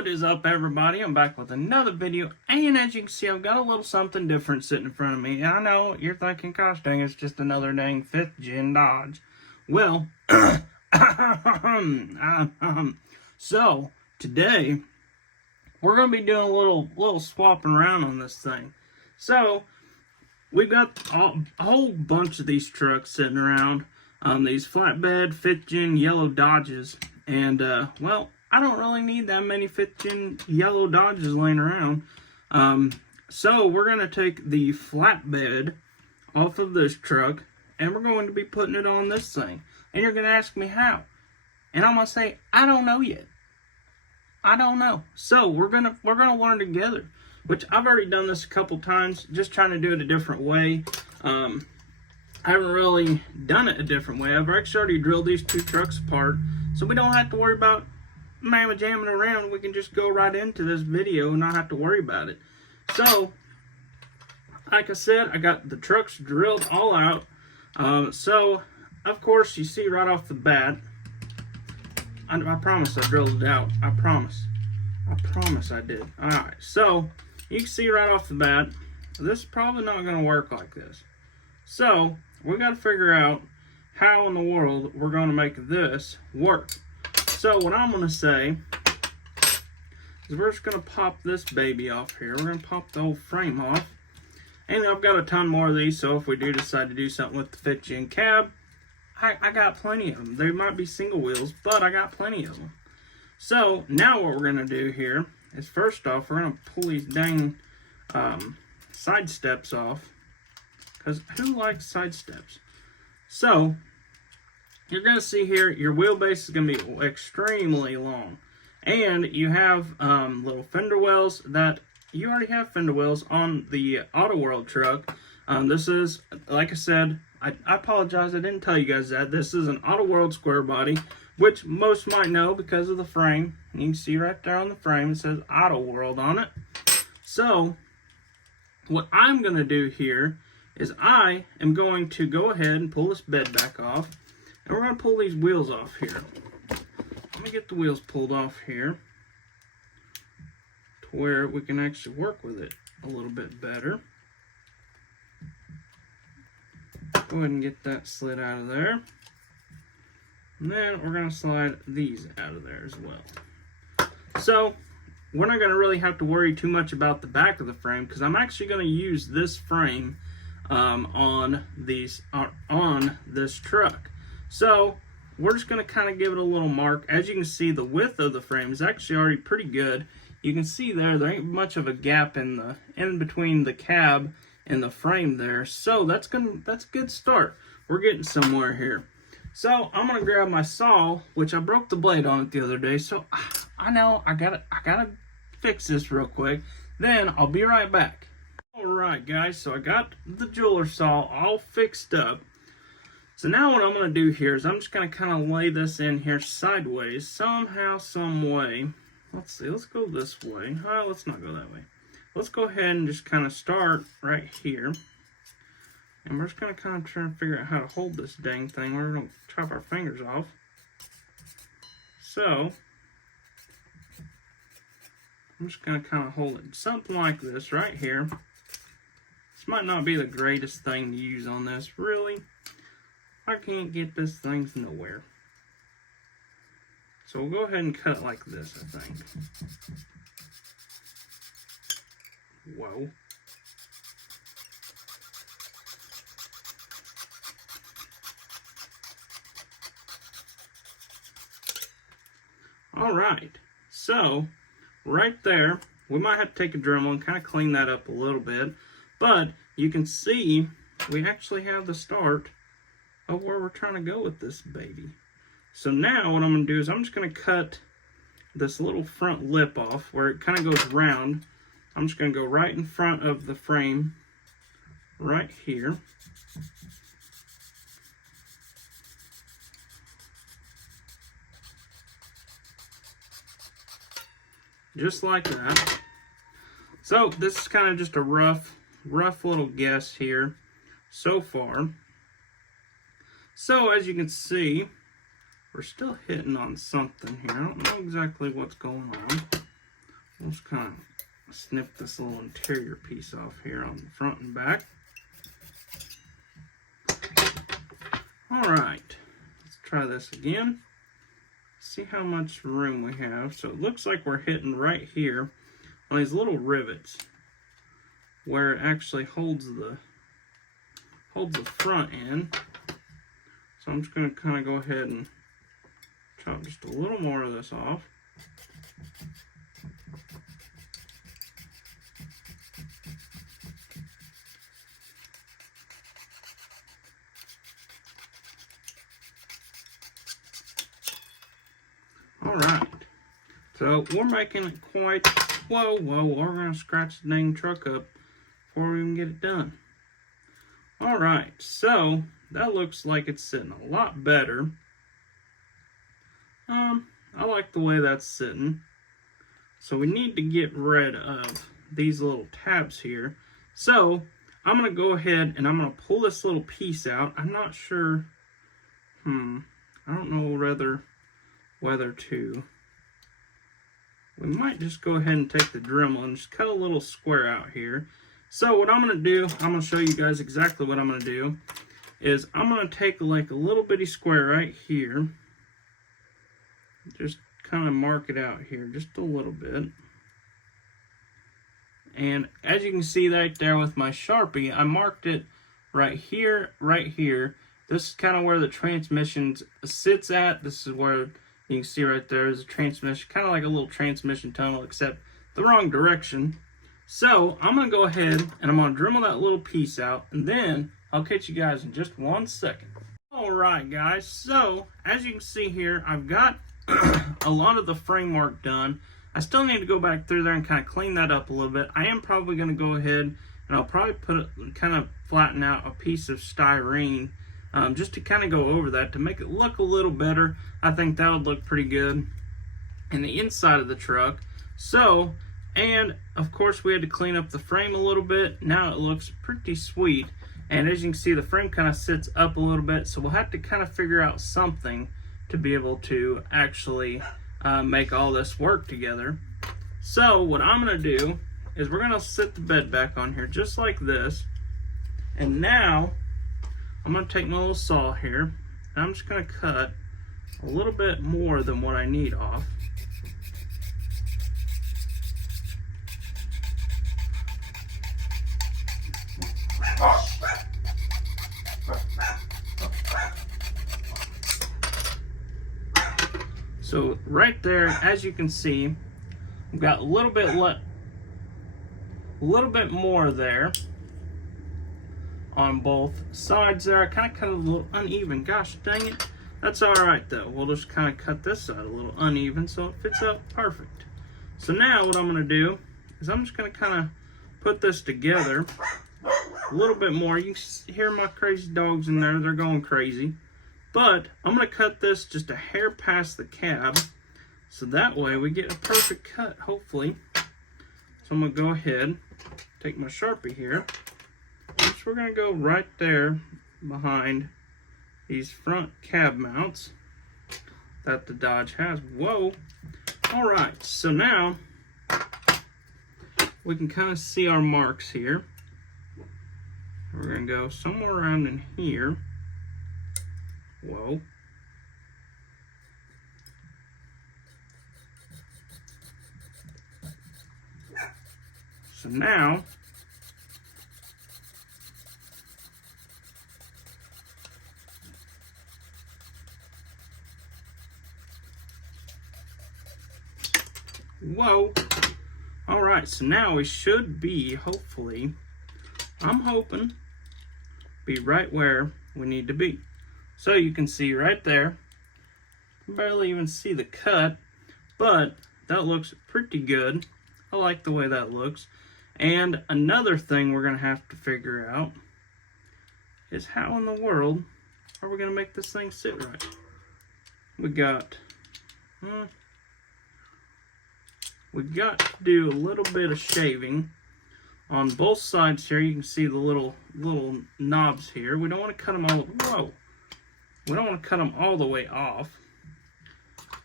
What is up, everybody? I'm back with another video, and as you can see, I've got a little something different sitting in front of me. I know you're thinking, gosh dang, it's just another dang 5th gen Dodge. Well, so today we're going to be doing a little swapping around on this thing. So we've got a whole bunch of these trucks sitting around, these flatbed 5th gen yellow Dodges, and well, I don't really need that many 5th gen yellow Dodges laying around. So we're going to take the flatbed off of this truck, and we're going to be putting it on this thing. And you're going to ask me how. And I'm going to say, I don't know yet. I don't know. So we're gonna learn together. Which I've already done this a couple times, just trying to do it a different way. I haven't really done it a different way. I've actually already drilled these two trucks apart, so we don't have to worry about mamma jamming around. We can just go right into this video and not have to worry about it. So, like I said, I got the trucks drilled all out. So, of course, you see right off the bat, I promise I drilled it out. I promise I did. Alright, so, you can see right off the bat, this is probably not going to work like this. So, we got to figure out how in the world we're going to make this work. So what I'm going to say is we're just going to pop this baby off here. We're going to pop the whole frame off. And I've got a ton more of these, so if we do decide to do something with the 5th gen cab, I got plenty of them. They might be single wheels, but I got plenty of them. So now what we're going to do here is, first off, we're going to pull these dang side steps off. Because who likes side steps? So you're going to see here, your wheelbase is going to be extremely long. And you have little fender wells that, you already have fender wells on the Auto World truck. This is, like I said, I apologize, I didn't tell you guys that. This is an Auto World square body, which most might know because of the frame. You can see right there on the frame, it says Auto World on it. So, what I'm going to do here is I am going to go ahead and pull this bed back off. And we're going to pull these wheels off here. Let me get the wheels pulled off here to where we can actually work with it a little bit better. Go ahead and get that slid out of there. And then we're going to slide these out of there as well. So we're not going to really have to worry too much about the back of the frame, because I'm actually going to use this frame on this truck. So we're just going to kind of give it a little mark. As you can see, the width of the frame is actually already pretty good. You can see there ain't much of a gap in between the cab and the frame there. So that's a good start. We're getting somewhere here. So I'm going to grab my saw, which I broke the blade on it the other day. So I know I gotta fix this real quick. Then I'll be right back. Alright guys, so I got the jeweler saw all fixed up. So now what I'm going to do here is I'm just going to kind of lay this in here sideways, somehow, some way. Let's see, let's go this way. Let's not go that way. Let's go ahead and just kind of start right here. And we're just going to kind of try and figure out how to hold this dang thing. We're going to chop our fingers off. So, I'm just going to kind of hold it something like this right here. This might not be the greatest thing to use on this, really. I can't get this thing nowhere. So we'll go ahead and cut it like this, I think. Whoa. Alright, so right there, we might have to take a Dremel and kind of clean that up a little bit. But you can see we actually have the start of where we're trying to go with this baby. So now what I'm going to do is I'm just going to cut this little front lip off where it kind of goes round. I'm just going to go right in front of the frame right here. Just like that. So this is kind of just a rough little guess here so far. So as you can see, we're still hitting on something here. I don't know exactly what's going on. I'm just kind of snip this little interior piece off here on the front and back. Alright, let's try this again. See how much room we have. So it looks like we're hitting right here on these little rivets where it actually holds the front end. So I'm just going to kind of go ahead and chop just a little more of this off. Alright, so we're making it quite, whoa, we're going to scratch the dang truck up before we even get it done. Alright, so that looks like it's sitting a lot better. I like the way that's sitting. So we need to get rid of these little tabs here. So I'm going to go ahead and I'm going to pull this little piece out. I'm not sure, I don't know whether to. We might just go ahead and take the Dremel and just cut a little square out here. So what I'm going to do, I'm going to show you guys exactly what I'm going to do, is I'm going to take like a little bitty square right here. Just kind of mark it out here just a little bit. And as you can see right there with my Sharpie, I marked it right here, right here. This is kind of where the transmission sits at. This is where you can see right there is a transmission, kind of like a little transmission tunnel, except the wrong direction. So I'm going to go ahead and I'm going to Dremel that little piece out, and then I'll catch you guys in just 1 second. Alright guys, so as you can see here, I've got a lot of the framework done. I still need to go back through there and kind of clean that up a little bit. I am probably going to go ahead and I'll probably kind of flatten out a piece of styrene just to kind of go over that to make it look a little better. I think that would look pretty good in the inside of the truck. So, and of course we had to clean up the frame a little bit. Now it looks pretty sweet. And as you can see, the frame kind of sits up a little bit. So we'll have to kind of figure out something to be able to actually make all this work together. So what I'm going to do is we're going to sit the bed back on here just like this. And now I'm going to take my little saw here and I'm just going to cut a little bit more than what I need off. So right there, as you can see, we've got a little bit more there on both sides there. I kind of cut it a little uneven. Gosh dang it. That's all right though. We'll just kind of cut this side a little uneven so it fits up perfect. So now what I'm going to do is I'm just going to kind of put this together a little bit more. You can hear my crazy dogs in there. They're going crazy. But I'm going to cut this just a hair past the cab, so that way we get a perfect cut, hopefully. So I'm going to go ahead, take my Sharpie here, which we're going to go right there behind these front cab mounts that the Dodge has. Whoa! Alright, so now we can kind of see our marks here. We're going to go somewhere around in here. Whoa. So now, whoa. All right, so now we should be, hopefully, I'm hoping, be right where we need to be. So you can see right there, you can barely even see the cut, but that looks pretty good. I like the way that looks. And another thing we're going to have to figure out is how in the world are we going to make this thing sit right? We got to do a little bit of shaving on both sides here. You can see the little knobs here. We don't want to cut them all. We don't want to cut them all the way off,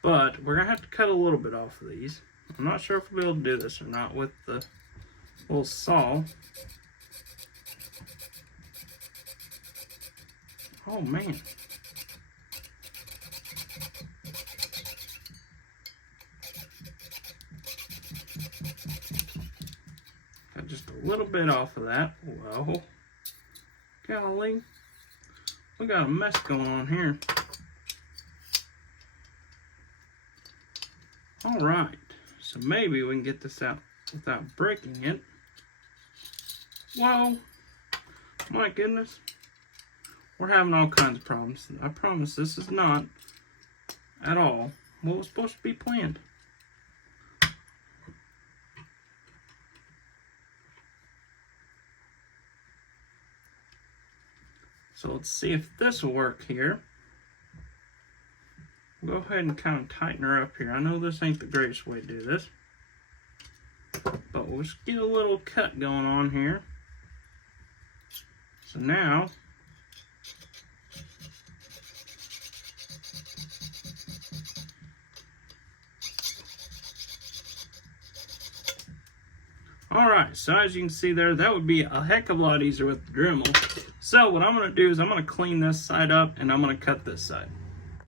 but we're going to have to cut a little bit off of these. I'm not sure if we'll be able to do this or not with the little saw. Oh man. Got just a little bit off of that. Well, golly. We got a mess going on here. Alright, so maybe we can get this out without breaking it. Whoa, my goodness. We're having all kinds of problems. I promise this is not at all what was supposed to be planned. So let's see if this will work here. We'll go ahead and kind of tighten her up here. I know this ain't the greatest way to do this, but we'll just get a little cut going on here. So now, alright, so as you can see there, that would be a heck of a lot easier with the Dremel. So what I'm going to do is I'm going to clean this side up and I'm going to cut this side.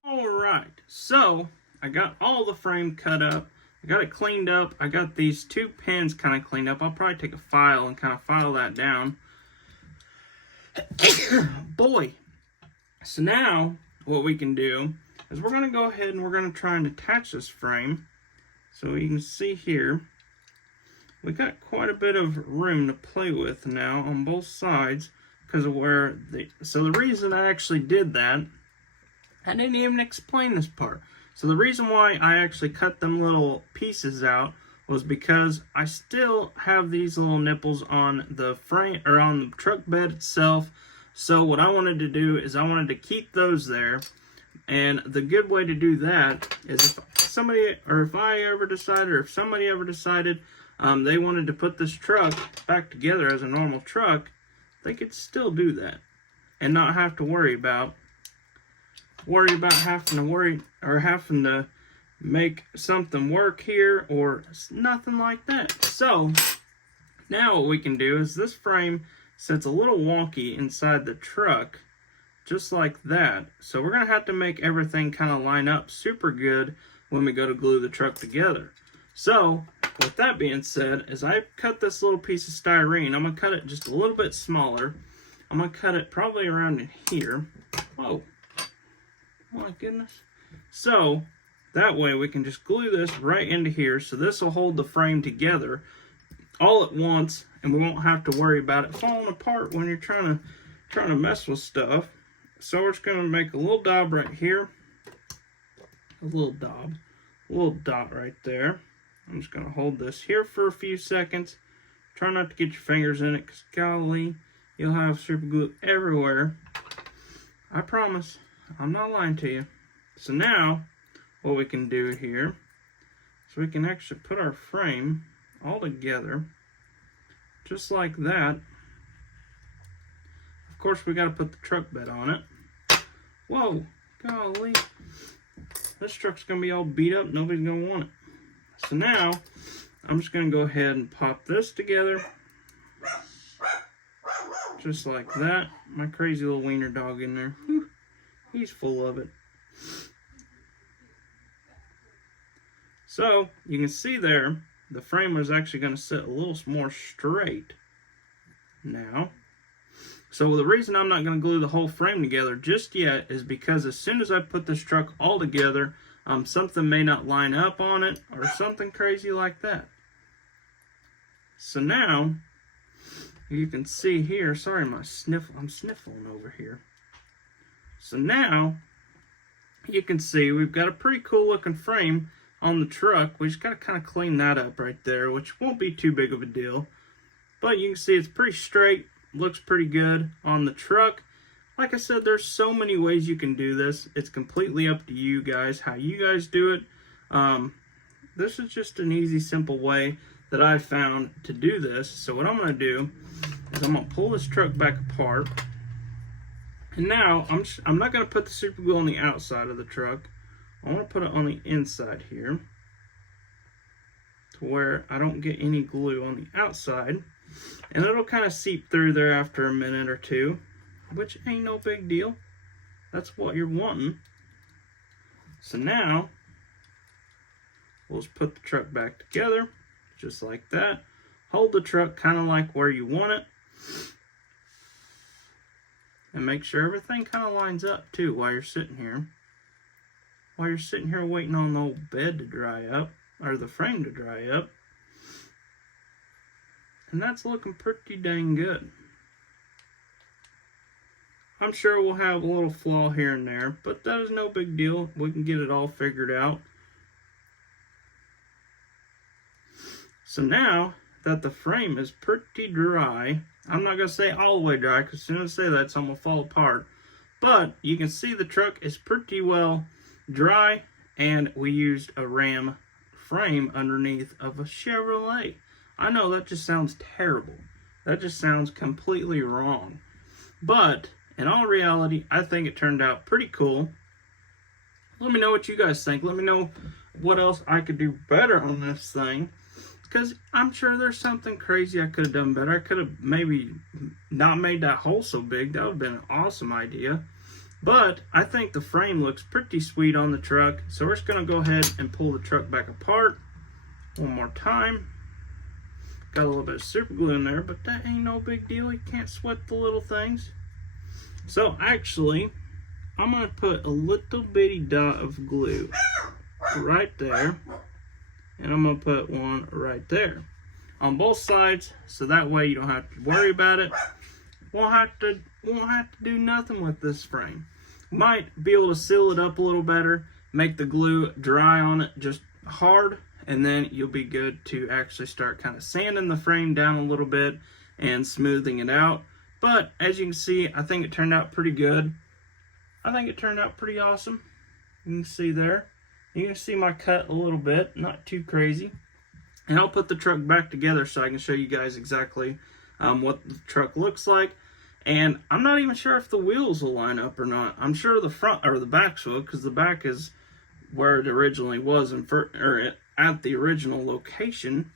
Alright, so I got all the frame cut up. I got it cleaned up. I got these two pins kind of cleaned up. I'll probably take a file and kind of file that down. Boy. So now what we can do is we're going to go ahead and we're going to try and attach this frame. So you can see here, we got quite a bit of room to play with now on both sides because of where so the reason I actually did that, I didn't even explain this part. So the reason why I actually cut them little pieces out was because I still have these little nipples on the frame or on the truck bed itself. So what I wanted to do is I wanted to keep those there. And the good way to do that is if somebody, or if I ever decided, or if somebody ever decided they wanted to put this truck back together as a normal truck, they could still do that and not have to worry about having to make something work here or nothing like that. So now what we can do is this frame sits a little wonky inside the truck, just like that. So we're gonna have to make everything kind of line up super good when we go to glue the truck together. So with that being said, as I cut this little piece of styrene, I'm gonna cut it just a little bit smaller. I'm gonna cut it probably around in here. Whoa. My goodness. So that way we can just glue this right into here, so this will hold the frame together all at once and we won't have to worry about it falling apart when you're trying to mess with stuff. So we're just going to make a little dot right here, a little dot right there. I'm just going to hold this here for a few seconds. Try not to get your fingers in it because golly, you'll have super glue everywhere. I promise. I'm not lying to you. So now, what we can do here, so we can actually put our frame all together, just like that. Of course, we got to put the truck bed on it. Whoa, golly. This truck's going to be all beat up. Nobody's going to want it. So now, I'm just going to go ahead and pop this together. Just like that. My crazy little wiener dog in there. Whew. He's full of it. So, you can see there, the frame is actually going to sit a little more straight now. So the reason I'm not going to glue the whole frame together just yet is because as soon as I put this truck all together, something may not line up on it or something crazy like that. So now, you can see here, sorry I'm sniffling over here. So now, you can see we've got a pretty cool looking frame on the truck. We just got to kind of clean that up right there, which won't be too big of a deal. But you can see it's pretty straight, looks pretty good on the truck. Like I said, there's so many ways you can do this. It's completely up to you guys, how you guys do it. This is just an easy, simple way that I found to do this. So what I'm going to do is I'm going to pull this truck back apart. And now, I'm not going to put the super glue on the outside of the truck. I want to put it on the inside here. to where I don't get any glue on the outside. And it'll kind of seep through there after a minute or two, which ain't no big deal. That's what you're wanting. So now, we'll just put the truck back together, just like that. Hold the truck kind of like where you want it. And make sure everything kind of lines up too while you're sitting here. While you're sitting here waiting on the old bed to dry up, or the frame to dry up. And that's looking pretty dang good. I'm sure we'll have a little flaw here and there, but that is no big deal. We can get it all figured out. So now that the frame is pretty dry, I'm not going to say all the way dry, because as soon as I say that, it's going to fall apart. But you can see the truck is pretty well dry, and we used a Ram frame underneath of a Chevrolet. I know that just sounds terrible. That just sounds completely wrong. But in all reality, I think it turned out pretty cool. Let me know what you guys think. Let me know what else I could do better on this thing, because I'm sure there's something crazy I could have done better. I could have maybe not made that hole so big. That would have been an awesome idea. But I think the frame looks pretty sweet on the truck. So we're just going to go ahead and pull the truck back apart one more time. Got a little bit of super glue in there, but that ain't no big deal. You can't sweat the little things. So actually, I'm going to put a little bitty dot of glue right there. And I'm going to put one right there on both sides, so that way you don't have to worry about it. Won't have to do nothing with this frame. Might be able to seal it up a little better, make the glue dry on it just hard, and then you'll be good to actually start kind of sanding the frame down a little bit and smoothing it out. But as you can see, I think it turned out pretty good. I think it turned out pretty awesome. You can see there. You can see my cut a little bit, not too crazy. And I'll put the truck back together so I can show you guys exactly what the truck looks like. And I'm not even sure if the wheels will line up or not. I'm sure the front or the back will, because the back is where it originally was at the original location.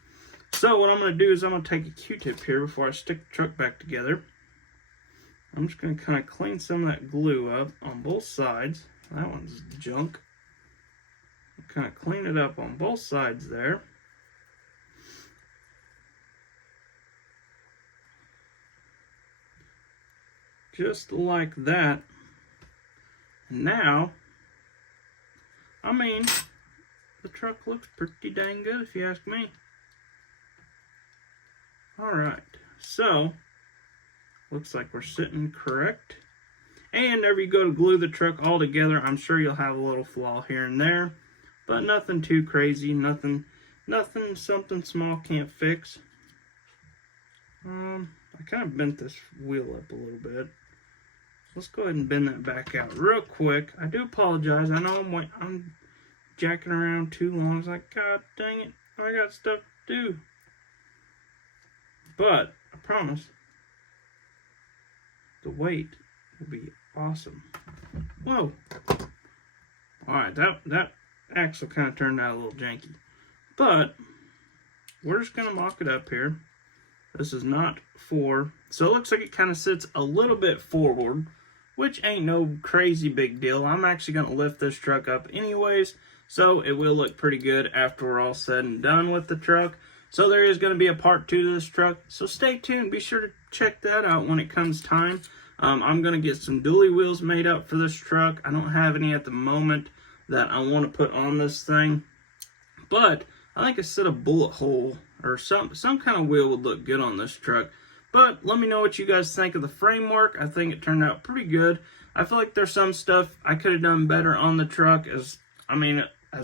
So what I'm going to do is I'm going to take a Q-tip here before I stick the truck back together. I'm just going to kind of clean some of that glue up on both sides. That one's junk. Kind of clean it up on both sides there. Just like that. And now, I mean, the truck looks pretty dang good if you ask me. Alright, so, looks like we're sitting correct. And whenever you go to glue the truck all together, I'm sure you'll have a little flaw here and there. But nothing too crazy, nothing something small can't fix. I kind of bent this wheel up a little bit. Let's go ahead and bend that back out real quick. I do apologize. I know I'm jacking around too long. It's like, God dang it, I got stuff to do. But I promise, the weight will be awesome. Whoa! All right, that axle kind of turned out a little janky, but we're just gonna mock it up here. This is not for, so it looks like it kind of sits a little bit forward, which ain't no crazy big deal. I'm actually gonna lift this truck up anyways, so it will look pretty good after we're all said and done with the truck. So there is going to be a part 2 to this truck, so stay tuned. Be sure to check that out when it comes time. I'm going to get some dually wheels made up for this truck. I don't have any at the moment that I want to put on this thing, but I think a set of bullet hole or some kind of wheel would look good on this truck. But let me know what you guys think of the framework. I think it turned out pretty good. I feel like there's some stuff I could have done better on the truck, as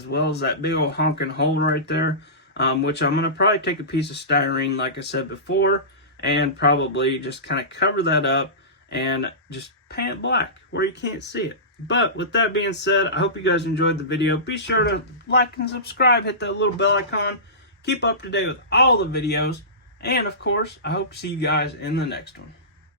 well as that big old honking hole right there. Which I'm going to probably take a piece of styrene, like I said before, and probably just kind of cover that up and just paint it black where you can't see it. But with that being said, I hope you guys enjoyed the video. Be sure to like and subscribe, hit that little bell icon, keep up to date with all the videos, and of course, I hope to see you guys in the next one.